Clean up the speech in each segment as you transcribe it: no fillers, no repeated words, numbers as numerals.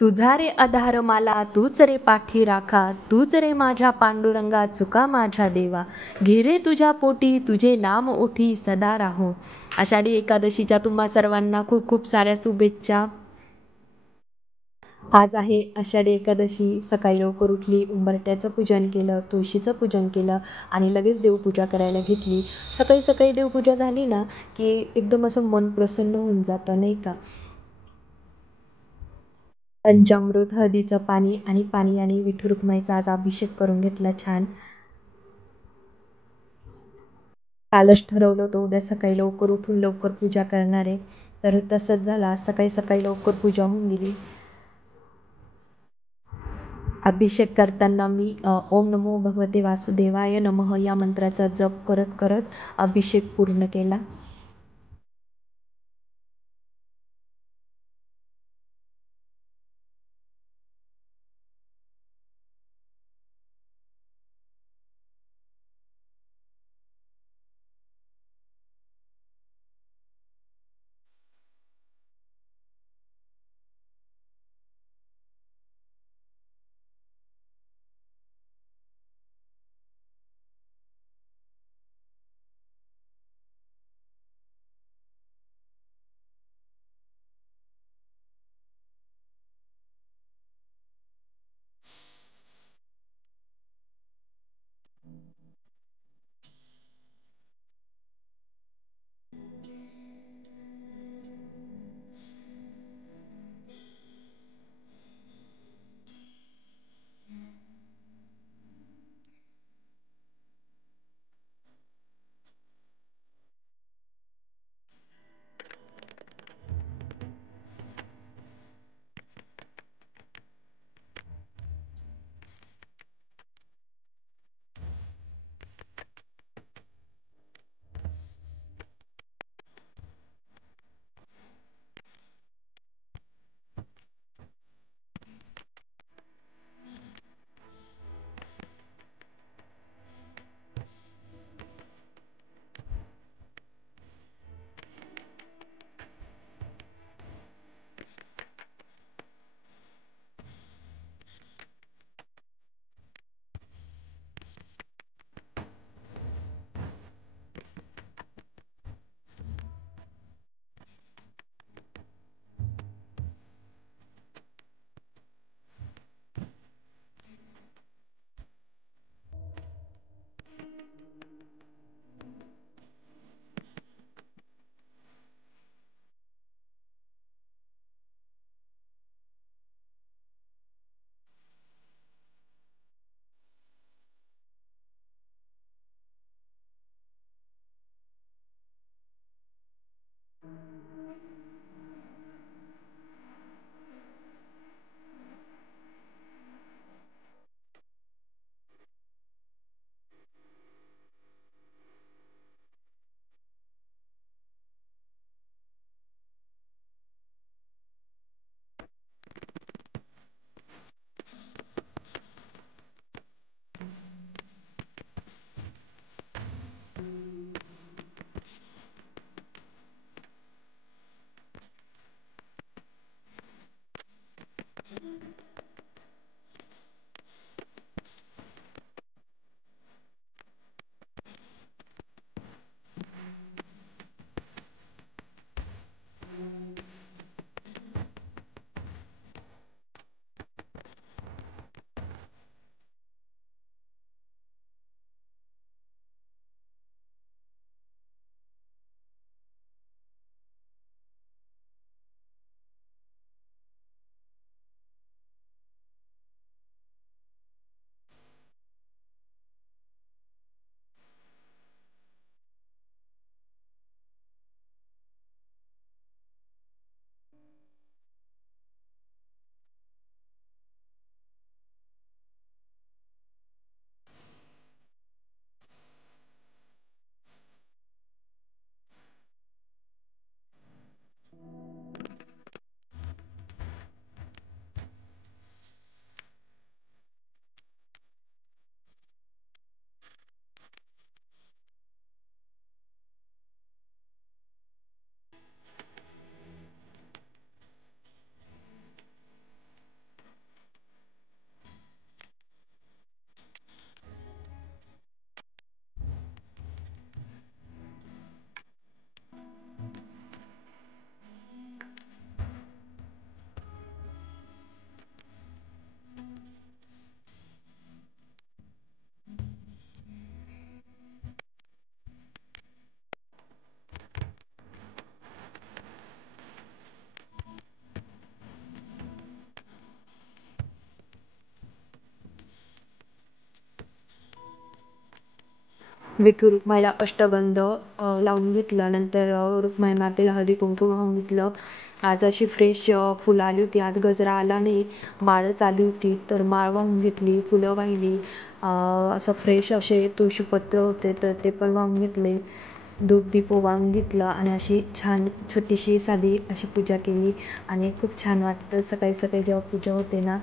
तुझा रे आधार माला तूच रे पाठी राखा तूच रे माझ्या पांडुरंगा चुका माझ्या देवा घे रे तुझ्या पोटी तुझे नाम ओठी सदा राहो. आषाढी एकादशीच्या तुम्हा सर्वांना खूप खूप साऱ्या शुभेच्छा. आज आहे आषाढी एकादशी. सकाळी लवकर उठली, उंबरट्याचं पूजन केलं, तुळशीचं पूजन केलं आणि लगेच देवपूजा करायला घेतली. सकाळी सकाळी देवपूजा झाली ना की एकदम असं मन प्रसन्न होऊन जातं नाही का. पंचामृत, हळदीचं पाणी आणि पाणी आणि विठू रखुमाईचा आज अभिषेक करून घेतला छान. कालच ठरवलं होतं उद्या सकाळी लवकर उठून लवकर पूजा करणार आहे. तर तसंच झालं, आज सकाळी सकाळी लवकर पूजा होऊन गेली. अभिषेक करताना मी ओम नमो भगवते वासुदेवाय नमः या मंत्राचा जप करत करत अभिषेक पूर्ण केला. विठू रुक्माईला अष्टगंध लावून घेतलं. नंतर रुक्माई मातेला हळदी कुंकू वाहून घेतलं. आज अशी फ्रेश फुलं आली होती. आज गजरा आला नाही, माळच आली होती. तर माळ वाहून घेतली, फुलं वाहिली. असं फ्रेश असे तुळशीपत्र होते तर ते पण वाहून घेतले. धूप दीप ओवाळून घेतलं आणि अशी छान छोटीशी साधी अशी पूजा केली. आणि खूप छान वाटतं. सकाळी सकाळी जेव्हा पूजा होते ना,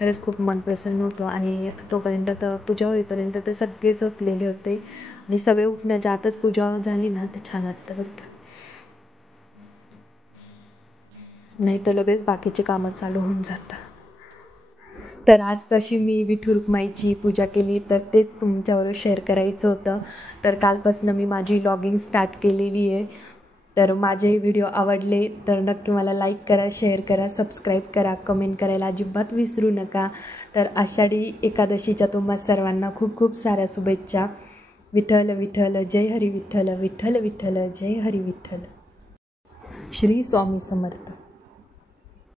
खरंच खूप मन प्रसन्न होतं. आणि तोपर्यंत तर पूजा होईपर्यंत तर सगळे झोपलेले होते आणि सगळे उठण्याच्या आतच पूजा झाली ना, तर छान वाटतं बरं. नाही तर लगेच बाकीचे कामं चालू होऊन जातात. तर आज कशी मी विठू रुक्माईची पूजा केली तर तेच तुमच्याबरोबर शेअर करायचं होतं. तर कालपासून मी माझी लॉगिंग स्टार्ट केलेली आहे. तर माझे व्हिडिओ आवडले तर नक्की मला लाईक करा, शेअर करा, सबस्क्राईब करा, कमेंट करायला अजिबात विसरू नका. तर आषाढी एकादशीच्या तुम्हा सर्वांना खूप खूप साऱ्या शुभेच्छा. विठ्ठल विठ्ठल जय हरी विठ्ठल, विठ्ठल विठ्ठल जय हरी विठ्ठल. श्री स्वामी समर्थ.